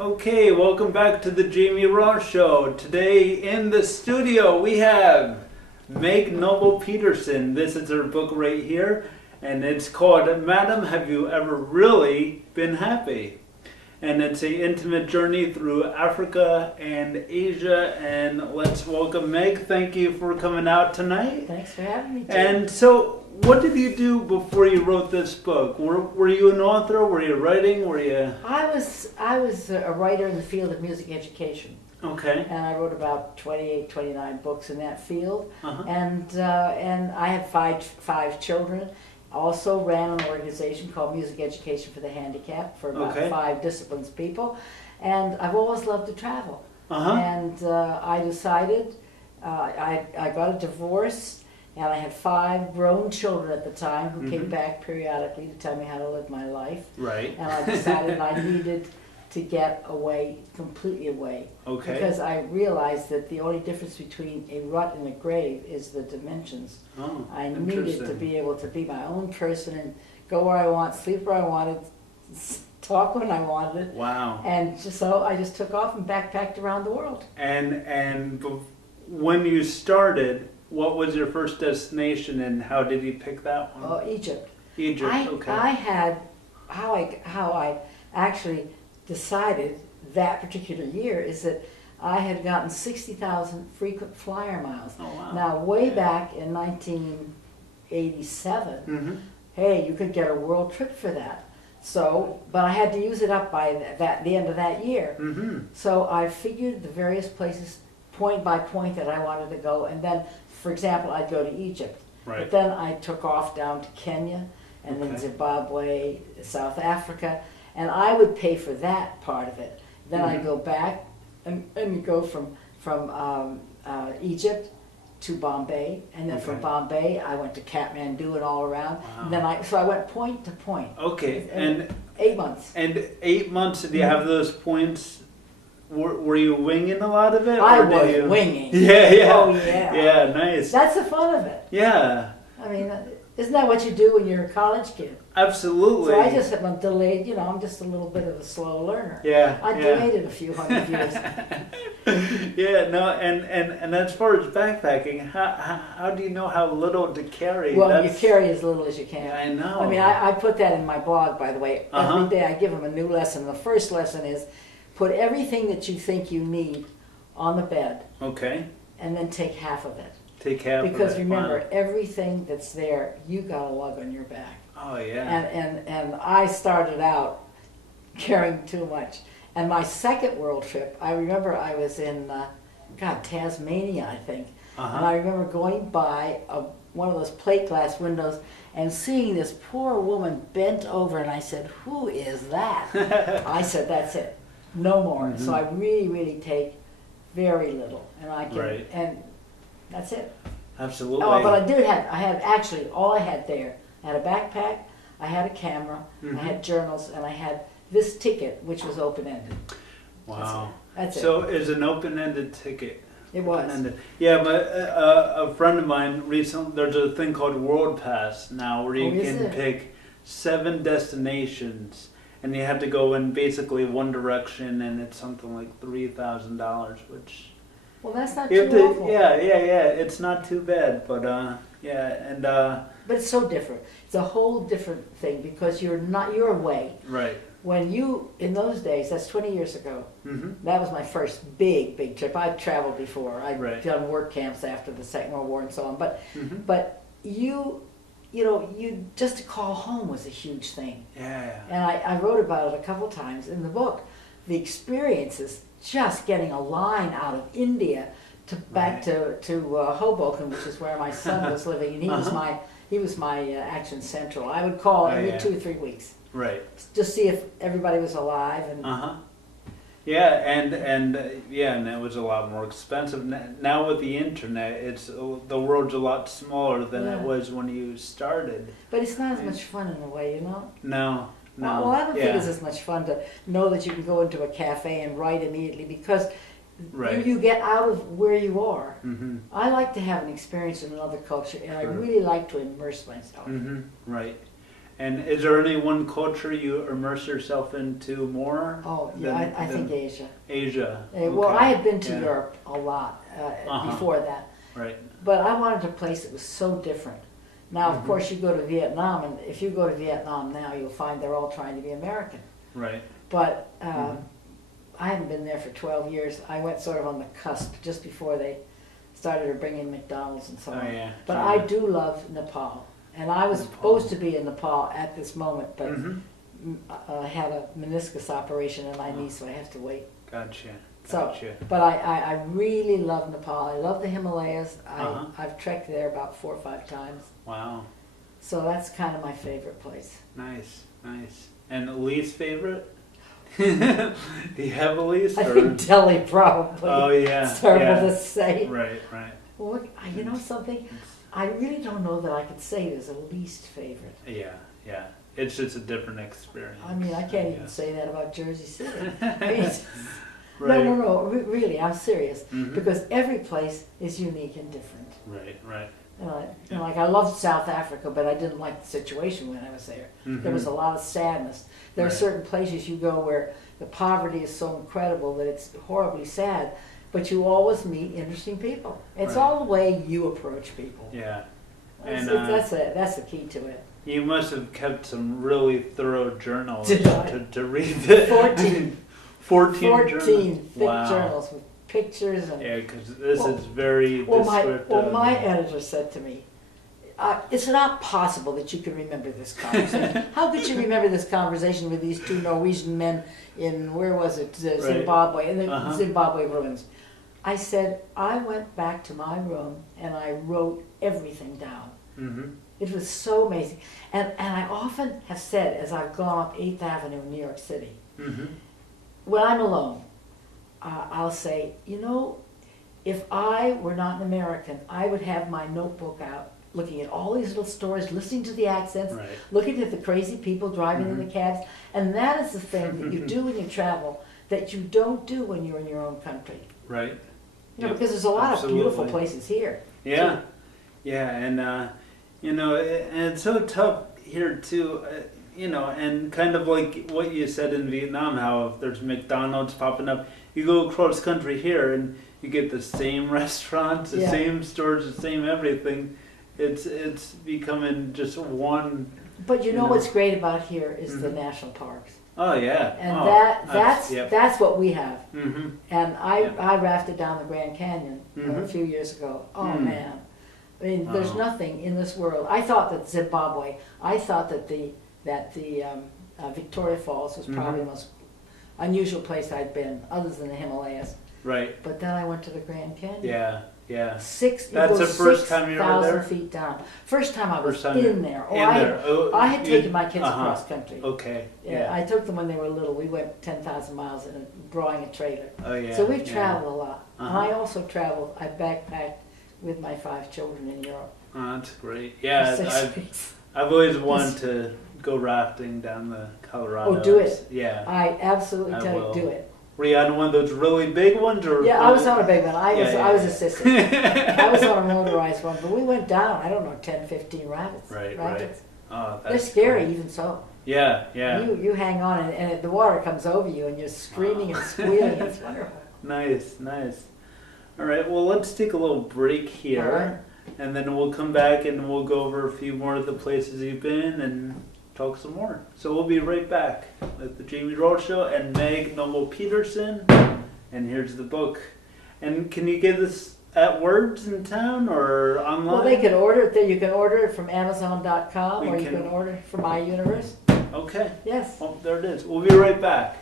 Okay, welcome back to the Jamie Ross Show. Today in the studio we have Meg Noble Peterson. This is her book right here, and it's called Madam, Have You Ever Really Been Happy? And it's an intimate journey through Africa and Asia. And let's welcome Meg. Thank you for coming out tonight. Thanks for having me, Jim. And so, what did you do before you wrote this book? Were you an author? Were you writing? Were you? I was a writer in the field of music education. Okay. And I wrote about 28, 29 books in that field. Uh-huh. And I had five children. Also ran an organization called Music Education for the Handicapped for about 5 disciplines people. And I've always loved to travel. Uh-huh. And I decided, I got a divorce, and I had 5 grown children at the time who came back periodically to tell me how to live my life. Right. And I decided I needed to get away, completely away. Okay. Because I realized that the only difference between a rut and a grave is the dimensions. Oh, I needed to be able to be my own person and go where I want, sleep where I wanted, talk when I wanted. Wow. And so I just took off and backpacked around the world. And when you started, what was your first destination, and how did you pick that one? Oh, Egypt. Egypt. Okay. I had how I actually decided that particular year is that I had gotten 60,000 frequent flyer miles. Oh, wow. Now, way back in 1987, hey, you could get a world trip for that. So, but I had to use it up by the end of that year. So I figured the various places, point by point, that I wanted to go, and then, for example, I'd go to Egypt. Right. But then I took off down to Kenya, and then Zimbabwe, South Africa, and I would pay for that part of it. Then I'd go back and go from Egypt to Bombay, and then from Bombay I went to Kathmandu and all around. Wow. And then I went point to point. Okay. And 8 months. And 8 months, did you have those points? Were you winging a lot of it? I or was did you... winging. Yeah, yeah. Oh, yeah. Yeah, nice. That's the fun of it. Yeah. I mean, isn't that what you do when you're a college kid? Absolutely. So I just am delayed, I'm just a little bit of a slow learner. Yeah. I delayed it a few hundred years. Yeah, no, and as far as backpacking, how do you know how little to carry? Well, you carry as little as you can. I know. I mean, I put that in my blog, by the way. Every day I give them a new lesson. The first lesson is put everything that you think you need on the bed. Okay. And then take half of it. Take half of it. Because remember, everything that's there, you got to lug on your back. Oh, yeah. And I started out carrying too much. And my second world trip, I remember I was in, Tasmania, I think. And I remember going by one of those plate glass windows and seeing this poor woman bent over, and I said, "Who is that?" I said, "That's it. No more." So I really, really take very little. And I can, and that's it. Absolutely. Oh, but I had actually, all I had there, I had a backpack, I had a camera, I had journals, and I had this ticket, which was open-ended. Wow. That's it. So it's an open-ended ticket. It was. Open-ended. Yeah, but a friend of mine recently, there's a thing called World Pass now where you can pick 7 destinations, and you have to go in basically one direction, and it's something like $3,000, which... Well, that's not too awful. Yeah. It's not too bad, but but it's so different. It's a whole different thing because you're away. Right. When in those days, that's 20 years ago, that was my first big trip. I'd traveled before. I'd done work camps after the Second World War and so on. But you just to call home was a huge thing. Yeah. And I wrote about it a couple times in the book. The experiences, just getting a line out of India back to Hoboken, which is where my son was living, and he was my Action Central. I would call every 2 or 3 weeks. Right. Just see if everybody was alive and. Yeah, and it was a lot more expensive. Now with the internet, the world's a lot smaller than it was when you started. But it's not as much fun in a way, No. Well, I don't think it's as much fun to know that you can go into a cafe and write immediately because you get out of where you are. I like to have an experience in another culture, and I really like to immerse myself. Right. And is there any one culture you immerse yourself into more? Oh, yeah, I think Asia. Asia. Well, Okay. I had been to Europe a lot before that. Right. But I wanted a place that was so different. Now, of course, you go to Vietnam, and if you go to Vietnam now, you'll find they're all trying to be American. Right. But I haven't been there for 12 years. I went sort of on the cusp, just before they started bringing McDonald's and so on. Yeah. But I do love Nepal. And I was supposed to be in Nepal at this moment, but I had a meniscus operation in my knee, so I have to wait. Gotcha. So, but I really love Nepal. I love the Himalayas. I've trekked there about 4 or 5 times. Wow. So that's kind of my favorite place. Nice, nice. And least favorite? Do you have a least? I think Delhi probably. Oh yeah. It's terrible to say. Right, right. Well, you know something? I really don't know that I could say there's a least favorite. Yeah, yeah. It's just a different experience. I mean, I can't even say that about Jersey City. I mean, Right. No, really, I'm serious. Because every place is unique and different. Right, right. You know, like I loved South Africa, but I didn't like the situation when I was there. There was a lot of sadness. There are certain places you go where the poverty is so incredible that it's horribly sad, but you always meet interesting people. It's all the way you approach people. Yeah. That's the key to it. You must have kept some really thorough journals Did I? to read it. 14. 14 thick journals with pictures and. Yeah, because this is very descriptive. My editor said to me, it's not possible that you can remember this conversation. How could you remember this conversation with these 2 Norwegian men in, where was it, Zimbabwe, in the Zimbabwe ruins? I said, I went back to my room and I wrote everything down. It was so amazing. And I often have said, as I've gone up 8th Avenue in New York City, when I'm alone, I'll say, you know, if I were not an American, I would have my notebook out, looking at all these little stories, listening to the accents, looking at the crazy people driving in the cabs. And that is the thing that you do when you travel that you don't do when you're in your own country. Right. You know, because there's a lot of beautiful places here. Yeah. Too. Yeah, and, you know, and it's so tough here, too. You know, and kind of like what you said in Vietnam, how if there's McDonald's popping up, you go across country here and you get the same restaurants, the same stores, the same everything. It's becoming just one. But you know what's great about here is the national parks. Oh yeah, and that's what we have. And I rafted down the Grand Canyon a few years ago. Oh man, I mean, there's nothing in this world. I thought that Zimbabwe. I thought that the Victoria Falls was probably the most unusual place I'd been, other than the Himalayas. Right. But then I went to the Grand Canyon. Yeah, yeah. That's the first time you were there? 6,000 feet down. First time I was in there. I had taken my kids across country. Okay. Yeah, I took them when they were little. We went 10,000 miles drawing a trailer. Oh yeah. So we've traveled a lot. And I also traveled. I backpacked with my 5 children in Europe. Oh, that's great. Yeah, for 6 weeks. I've always wanted to go rafting down the Colorado. Oh, do it. Yeah. I absolutely tell you, do it. Were you on one of those really big ones, or? Yeah, I was on a big one. I was assisting. I was on a motorized one, but we went down, I don't know, 10, 15 rabbits. Right. Oh, they're scary, even so. Yeah. You hang on, and the water comes over you, and you're screaming and squealing. It's wonderful. Nice. All right, well, let's take a little break here, and then we'll come back and we'll go over a few more of the places you've been and talk some more. So we'll be right back with the Jamie Roll Show and Meg Noble Peterson. And here's the book. And can you get this at Words in town or online? Well, they can order it there. You can order it from Amazon.com or you can order it from My Universe. Okay. Yes. Well, there it is. We'll be right back.